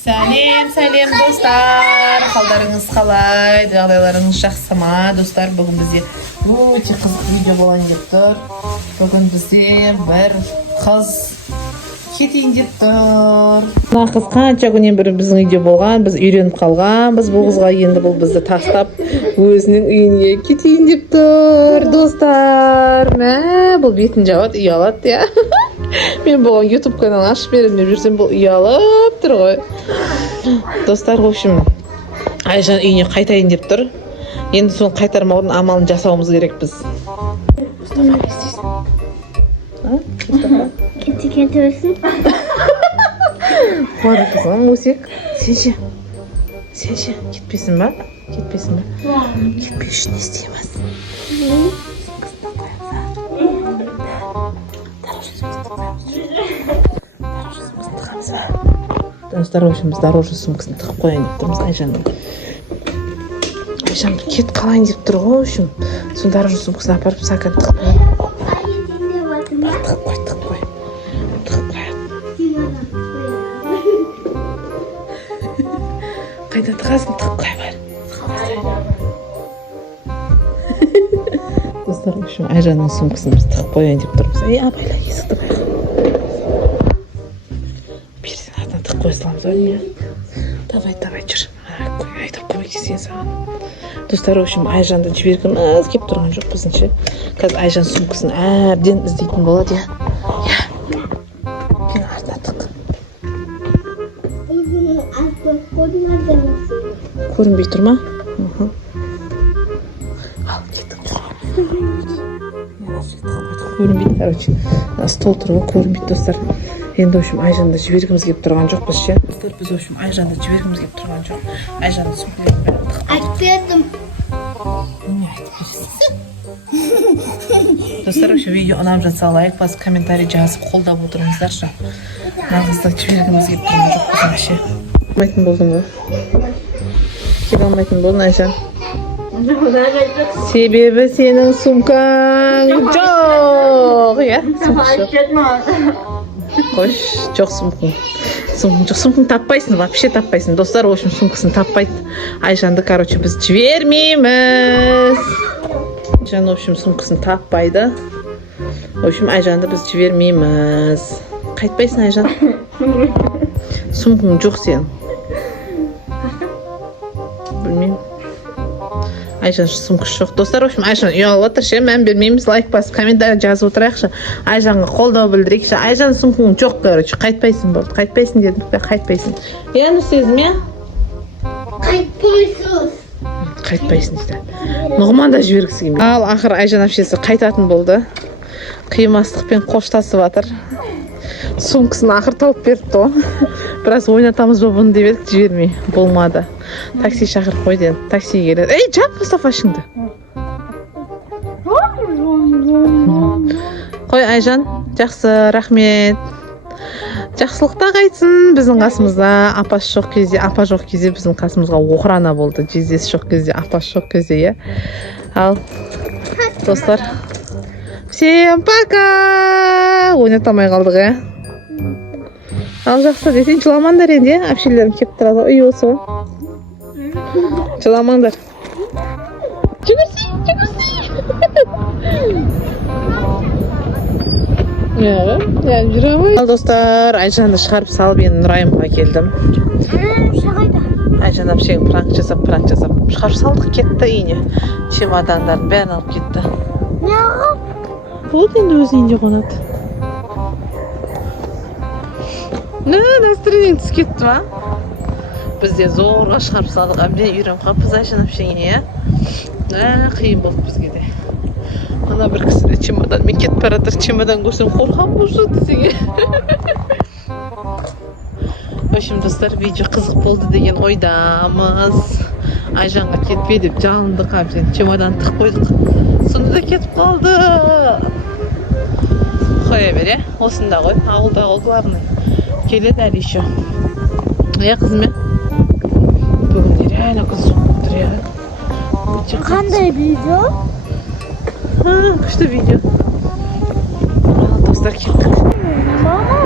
Сәлем достар, қалдарыңыз қалай, жағдайларыңыз жақсы ма достар? Бүгін бізде өте қызық видео болайын деп тұр. Бүгін бізде бір қыз кетейін деп тұр. Мына қыз қанша күннен бері біздің үйде болған, біз үйреніп қалған. Біз бұл қызға енді бұл бізді тастап өзінің үйіне кетейін деп тұр достар. Мә, бұл бетін жауады, ұялады я. Мен бұған YouTube канал ашып беремін деп жүрсем, бұл ұялып тұр ғой. Достар, в общем, Айжан үйіне қайтайын деп тұр. Енді соны қайтармаудың амалын жасауымыз керек біз. Мұстафа, не істейсің? Кетті өсін. Қуады қызым, өсек. Сен ше, кетпесін ба? Кетпей үшін не істейміз? Достар, в общем, дорожный сумкасын тығып қояйын деп тұрмыз Айжанның. Айжан бір кет қалайын деп тұр ғой, в общем. Соны дорожный сумкасын апарып сакан тығып қояйын. Тығып қой. Қайда тығасың, тығып қоя бар. Достар, в общем, Айжанның сумкасын біз тығып қояйын деп тұрмыз. Абайла, есікті қойға. Қой саламыз ой, давай жүр. Айтып қой сен саған. Достар, в общем, Айжанды жібергіміз кеп тұрған жоқ біздіңше. Қазір Айжан сумкасын әбден іздейтін болады, я. Мен артына тық. Көрінбей тұр ма? Ал, кеттің көрінбейді, короче. Стол тұр ғой, көрінбейді, достар. Енді, в общем, Айжанды жібергіміз кеп тұрған жоқ біз ше. Біз, в общем, Айжанды жібергіміз кеп тұрған жоқ. Айжанды сумкаларын бәрін тықпадық. Айтып бердім. Не айтып бересің? Достар, в общем, видео ұнап жатса лайк басып, комментарий жазып қолдап отырыңыздаршы. Нағызды жібергіміз кеп тұрған жоқ біздің ше. Алмайтын болдың ғой. Келе алмайтын болдың, Айжан. Себебі сенің сумкаң жоқ, иә? Қош, жоқ сумкаң. Сумкаң таппайсың, вообще таппайсың. Достар, в общем, сумкасын таппайды. Айжанды, короче, біз жібермейміз. Айжан, в общем, сумкасын таппайды. В общем, Айжанды біз жібермейміз. Қайтпайсың, Айжан? Сумкаң жоқ сен. Білмеймін. Айжан сумкасы жоқ. Достар, в общем, Айжан ұялып отыр ше, мән бермейміз, лайк басып, комментарий жазып отырайықшы. Айжанға қолдау білдірейікші. Айжан сумкаң жоқ, короче, қайтпайсың болды. Қайтпайсың дедім, қайтпайсың. Яны сезім, я? Қайтпайсың дейді. Нұғыман да жібергісі келмейді. Ал, ақыр Айжан әпшесі қайтатын болды. Қимастықпен қоштасып жатыр. Сумкасын ақыр тауып беріпті ғой. Біраз ойнатамыз ба бұны деп едік, жібермей. Болмады. Такси шақырып қойды енді. Такси келеді. Ей, жап Мұстафа ішіңді. Қой, Айжан, жақсы, рахмет. Жақсылықта қайтсын біздің қасымызда. Апасы жоқ кезде, апа жоқ кезде біздің қасымызға оқырана болды. Жездесі жоқ кезде, апасы жоқ кезде, я. Ал, достар, всем пока! Ойнатамай қалдық, я. Ал, жақсы десең, жыламаңдар енді, әпшелерім кеп тұрады. Үй осы. Жыламаңдар. Жүгірсей! Жүре ғой. Ал, достар, Айжанды шығарып салып, енді Нұрайымға келдім. Айжан әпшең пранк жасап. Шығарып салдық, кетті үйіне. Чемодандарын бәрін алып кетті. Не алып? Болды енді өз үйінде қонады. Настроениең түсіп кетті ма? Бізде зорға шығарып салдық, әбден үйреніп қалыппыз Айжан әпшеңе, я? Қиын болды бізге де. Ана бір кісі де чемоданмен кетіп баратыр, чемодан көрсем қорқам бұшы десеге. В общем, достар, видео қызық болды деген ойдамыз. Айжанға кетпей деп жалындық, әбден чемодан тық қойдық. Сонда да кетіп қалды. Қоя бер, я? Осында ғой, ауылда ғой, главный. Келеді әлі еще. Я қызым, я? Бүгін реально күн суық тұр, я? Қандай видео? Күшті видео. Достар, кеттік. Мама,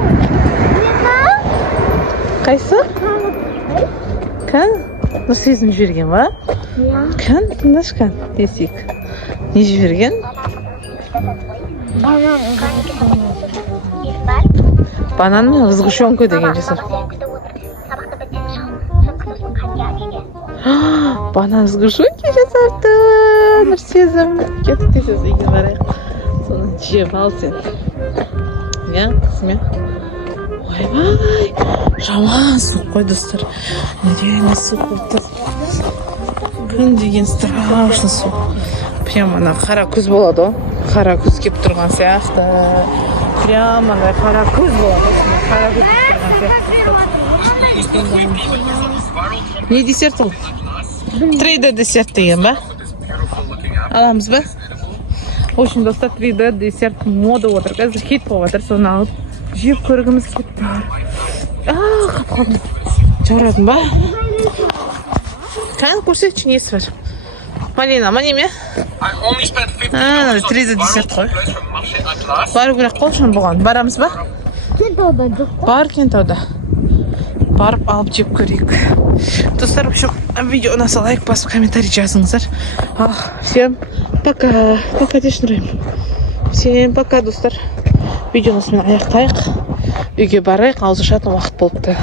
Қайсы? Кән? Нұр сезім жіберген ба? Иә. Кән? Тыңдаш кән? Десек. Не жіберген? Банан мен сгущенка деген жасар. Банан сгущенка жасапты. Нұр сезім. Кетіп тезіз үйге барайық. Соны жеп ал сен. Я, қызым. Ойбай, жаман суық қой достар. Нереально суық болып тұр. Күн деген страшно суық. Прямо ана қара күз болады ғой. Қара күз кеп тұрған сияқты. Прямо андай қара күз болады. Қара күз кеп тұрған сияқты. Не десерт ол? Трейдер десерт деген ба? Аламыз ба? В общем, достар, 3D десерт мода отыр. Қазір хит болып отыр. Соны алып жеп көргіміз кетті. Қап-қап. Жарадың ба? Кән көрсетші несі бар? Малина, ме? 3D десерт қой. Бару керек қой шын бұған. Барамыз ба? Кентауда жоқ. Бар Кентауда. Барып алып жеп көрейік. Достар, видео ұнаса лайк басып комментарий жазыңыздар. Всем пока. Пока дешін райым. Всем пока, достар. Видеоны аяқтайық. Үйге барайық, ауызашатын уақыт болыпты.